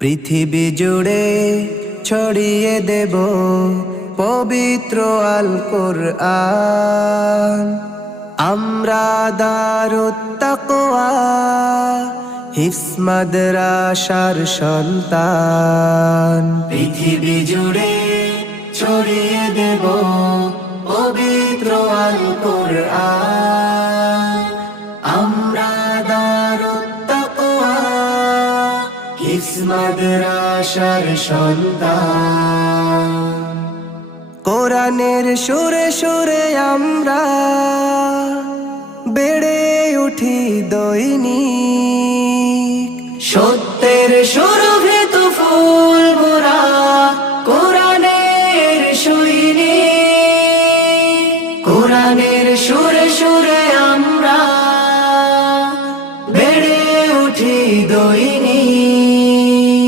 পৃথিবী জুড়ে ছড়িয়ে দেব পবিত্র আল কোরআন আমরা দারুত্তাকওয়া হিফসমাদ রাশার সন্তান। পৃথিবী জুড়ে ছড়িয়ে দেব পবিত্র আল কোরআন কোরআনের সুরে সুরে আমরা বেড়ে উঠি দৈনিক সত্যের সুর ফুল মোরা কোরআনের কোরআনের সুরে সুরে